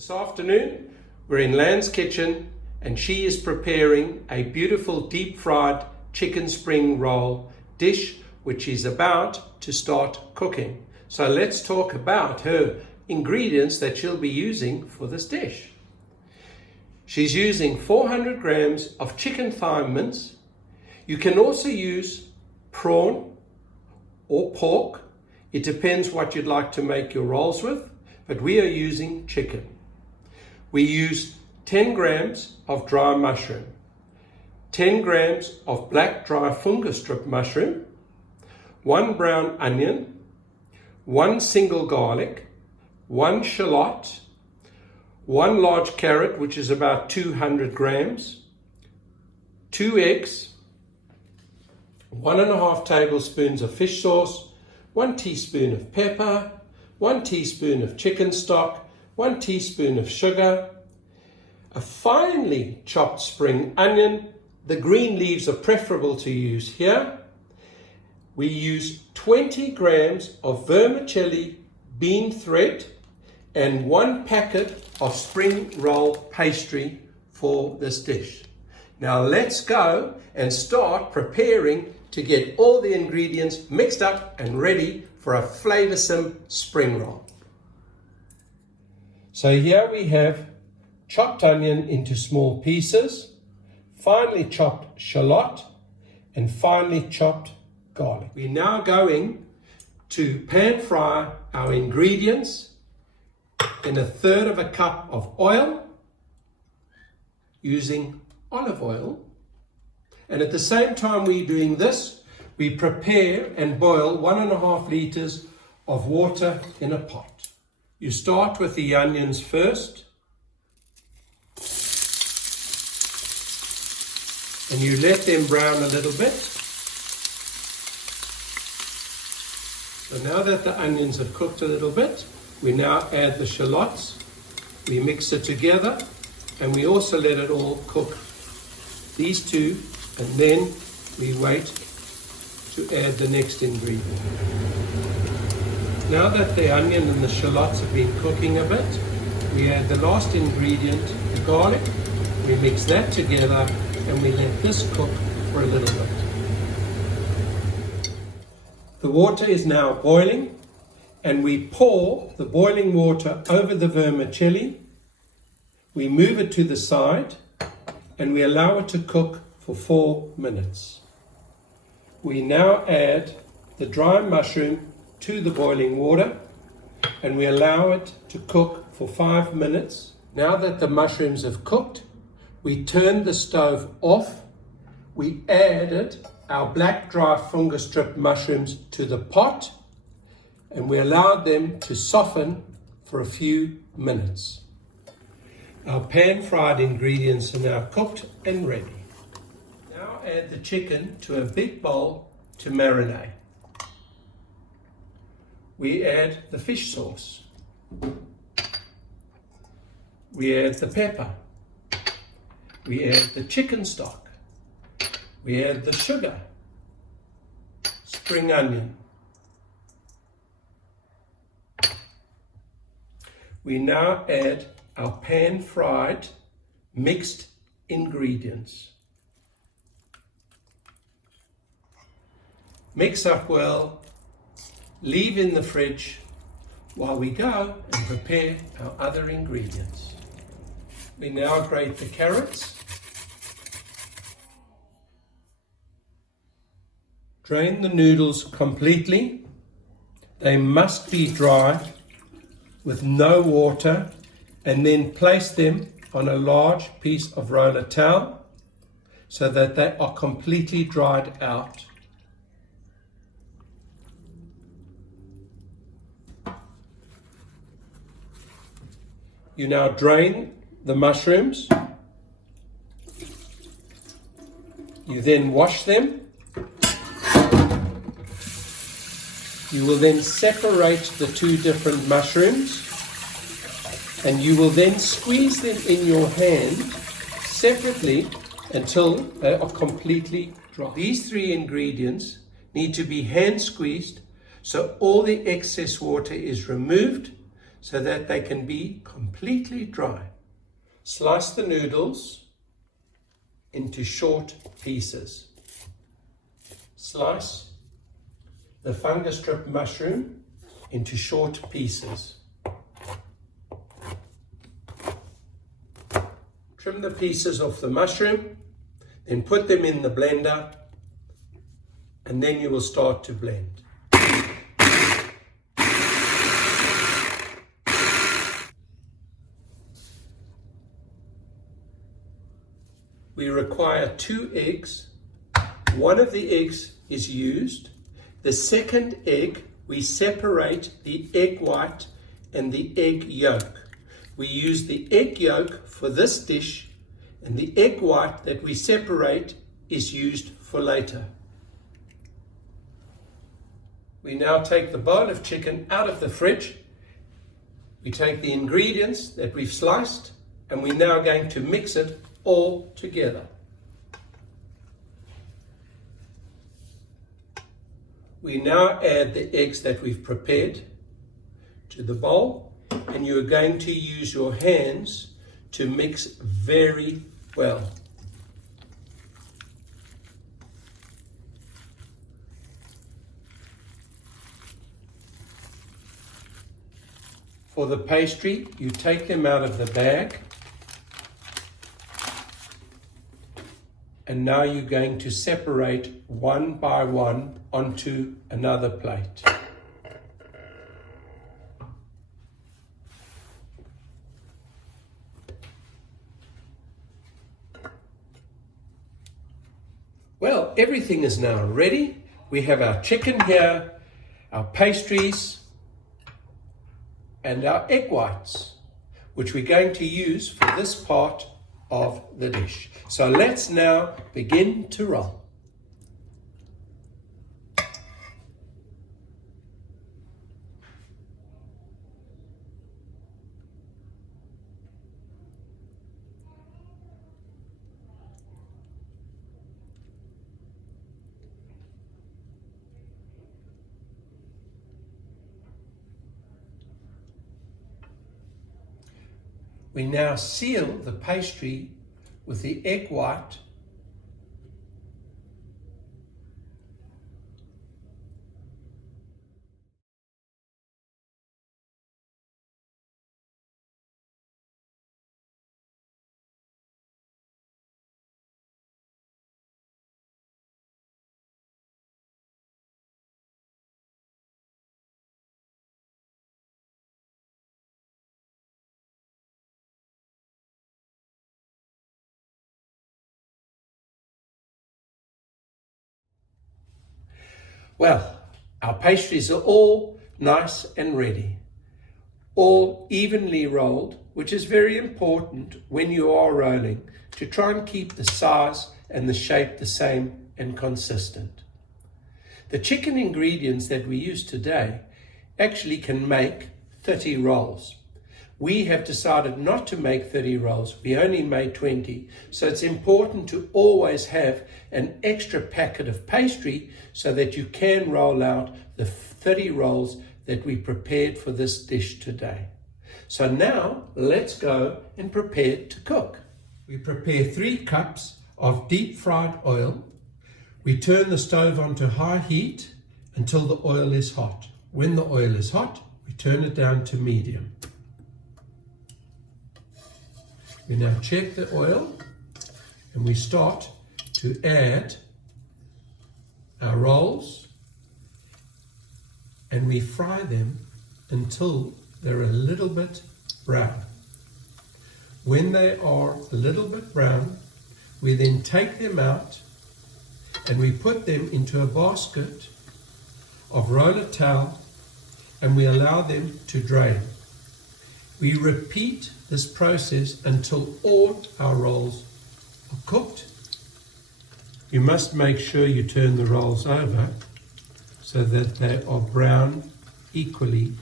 This afternoon, we're in Lan's kitchen and she is preparing a beautiful deep fried chicken spring roll dish which is about to start cooking. So let's talk about her ingredients that she'll be using for this dish. She's using 400 grams of chicken thigh mince. You can also use prawn or pork. It depends what you'd like to make your rolls with, but we are using chicken. We use 10 grams of dry mushroom, 10 grams of black dry fungus strip mushroom, 1 brown onion, 1 single garlic, 1 shallot, 1 large carrot, which is about 200 grams, 2 eggs, 1.5 tablespoons of fish sauce, 1 teaspoon of pepper, 1 teaspoon of chicken stock, 1 teaspoon of sugar, a finely chopped spring onion. The green leaves are preferable to use here. We use 20 grams of vermicelli bean thread and 1 packet of spring roll pastry for this dish. Now let's go and start preparing to get all the ingredients mixed up and ready for a flavoursome spring roll. So here we have chopped onion into small pieces, finely chopped shallot, and finely chopped garlic. We're now going to pan fry our ingredients in 1/3 cup of oil using olive oil. And at the same time we're doing this, we prepare and boil 1.5 litres of water in a pot. You start with the onions first, and you let them brown a little bit. So now that the onions have cooked a little bit, we now add the shallots. We mix it together, and we also let it all cook, these two, and then we wait to add the next ingredient. Now that the onion and the shallots have been cooking a bit, we add the last ingredient, the garlic. We mix that together and we let this cook for a little bit. The water is now boiling and we pour the boiling water over the vermicelli. We move it to the side and we allow it to cook for 4 minutes. We now add the dry mushroom to the boiling water and we allow it to cook for 5 minutes. Now that the mushrooms have cooked, we turn the stove off. We added our black dry fungus strip mushrooms to the pot and we allowed them to soften for a few minutes. Our pan fried ingredients are now cooked and ready. Now add the chicken to a big bowl to marinate. We add the fish sauce. We add the pepper. We add the chicken stock. We add the sugar, spring onion. We now add our pan fried mixed ingredients. Mix up well. Leave in the fridge while we go and prepare our other ingredients. We now grate the carrots. Drain the noodles completely. They must be dry with no water, and then place them on a large piece of roller towel so that they are completely dried out. You now drain the mushrooms. You then wash them. You will then separate the 2 different mushrooms and you will then squeeze them in your hand separately until they are completely dry. These 3 ingredients need to be hand squeezed so all the excess water is removed, so that they can be completely dry. Slice the noodles into short pieces. Slice the fungus strip mushroom into short pieces. Trim the pieces off the mushroom, then put them in the blender, and then you will start to blend. We require 2 eggs. One of the eggs is used. The second egg, we separate the egg white and the egg yolk. We use the egg yolk for this dish, and the egg white that we separate is used for later. We now take the bowl of chicken out of the fridge. We take the ingredients that we've sliced, and we're now going to mix it all together. We now add the eggs that we've prepared to the bowl, and you're going to use your hands to mix very well. For the pastry, you take them out of the bag, and now you're going to separate one by one onto another plate. Well, everything is now ready. We have our chicken here, our pastries, and our egg whites, which we're going to use for this part of the dish. So let's now begin to roll. We now seal the pastry with the egg white Well, our pastries are all nice and ready, all evenly rolled, which is very important when you are rolling, to try and keep the size and the shape the same and consistent. The chicken ingredients that we use today actually can make 30 rolls. We have decided not to make 30 rolls, we only made 20. So it's important to always have an extra packet of pastry so that you can roll out the 30 rolls that we prepared for this dish today. So now let's go and prepare to cook. We prepare 3 cups of deep fried oil. We turn the stove onto high heat until the oil is hot. When the oil is hot, we turn it down to medium. We now check the oil and we start to add our rolls, and we fry them until they're a little bit brown. When they are a little bit brown, we then take them out and we put them into a basket of roller towel and we allow them to drain. We repeat this process until all our rolls are cooked. You must make sure you turn the rolls over so that they are brown equally,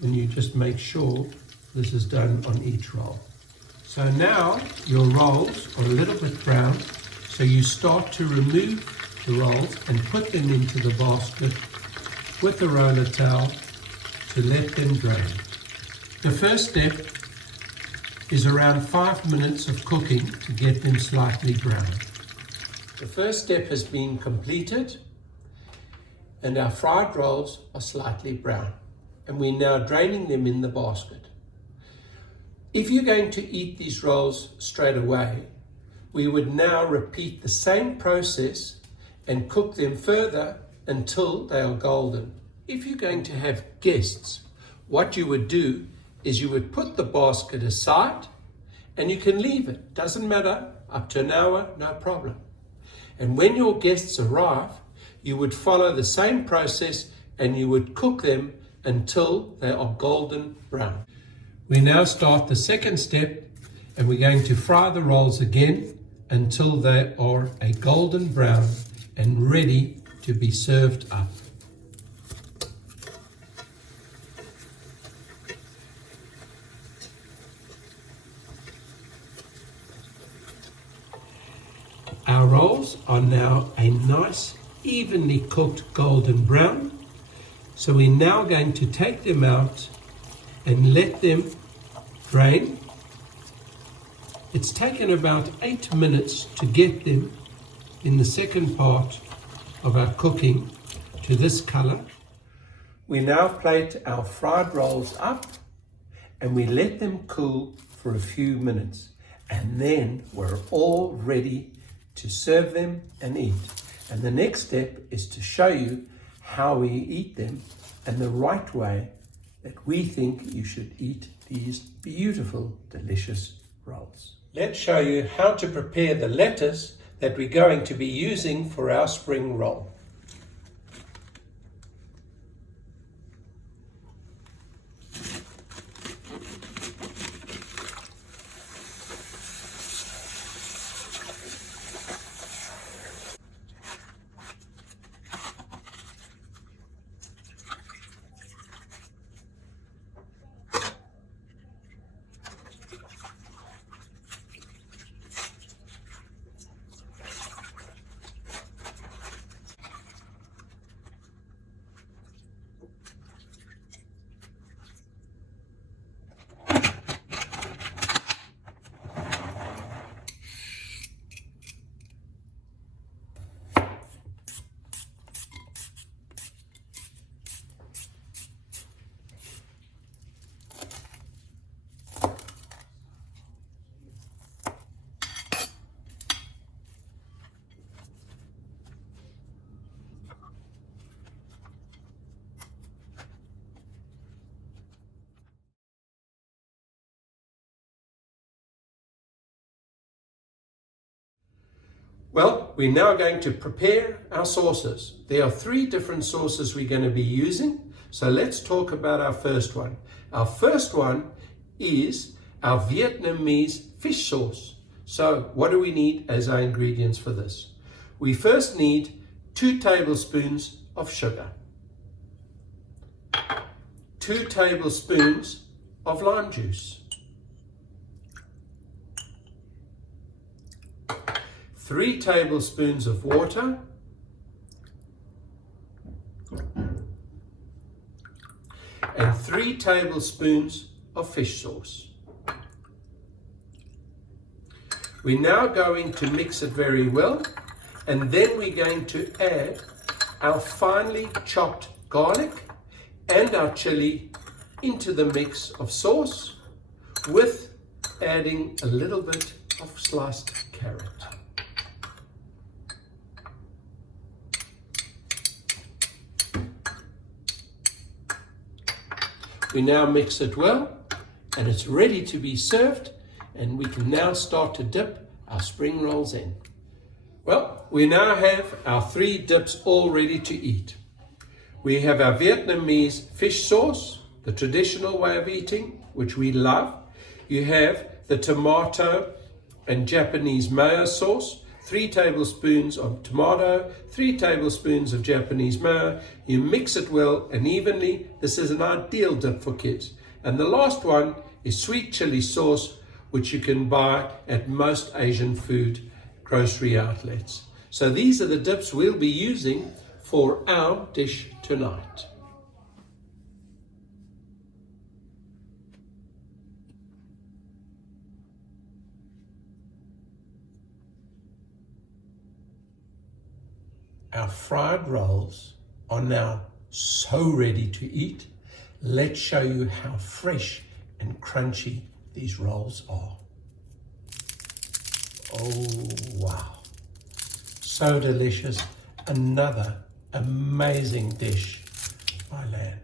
and you just make sure this is done on each roll. So now your rolls are a little bit brown, so you start to remove the rolls and put them into the basket with a roller towel to let them drain. The first step is around 5 minutes of cooking to get them slightly brown. The first step has been completed and our fried rolls are slightly brown, and we're now draining them in the basket. If you're going to eat these rolls straight away, we would now repeat the same process and cook them further until they are golden. If you're going to have guests, what you would do is you would put the basket aside and you can leave it. Doesn't matter, up to an hour, no problem. And when your guests arrive, you would follow the same process and you would cook them until they are golden brown. We now start the second step and we're going to fry the rolls again until they are a golden brown and ready to be served up. Our rolls are now a nice, evenly cooked golden brown. So we're now going to take them out and let them drain. It's taken about 8 minutes to get them in the second part of our cooking to this color. We now plate our fried rolls up and we let them cool for a few minutes, and then we're all ready to serve them and eat. And the next step is to show you how we eat them and the right way that we think you should eat these beautiful, delicious rolls. Let's show you how to prepare the lettuce that we're going to be using for our spring roll. Well, we're now going to prepare our sauces. There are 3 different sauces we're going to be using. So let's talk about our first one. Our first one is our Vietnamese fish sauce. So what do we need as our ingredients for this? We first need 2 tablespoons of sugar, 2 tablespoons of lime juice, 3 tablespoons of water, and 3 tablespoons of fish sauce. We're now going to mix it very well, and then we're going to add our finely chopped garlic and our chili into the mix of sauce, with adding a little bit of sliced carrot. We now mix it well and it's ready to be served, and we can now start to dip our spring rolls in. Well, we now have our 3 dips all ready to eat. We have our Vietnamese fish sauce, the traditional way of eating, which we love. You have the tomato and Japanese mayo sauce, 3 tablespoons of tomato, 3 tablespoons of Japanese mayo. You mix it well and evenly. This is an ideal dip for kids. And the last one is sweet chili sauce, which you can buy at most Asian food grocery outlets. So these are the dips we'll be using for our dish tonight. Our fried rolls are now so ready to eat. Let's show you how fresh and crunchy these rolls are. Oh, wow. So delicious. Another amazing dish by Lan.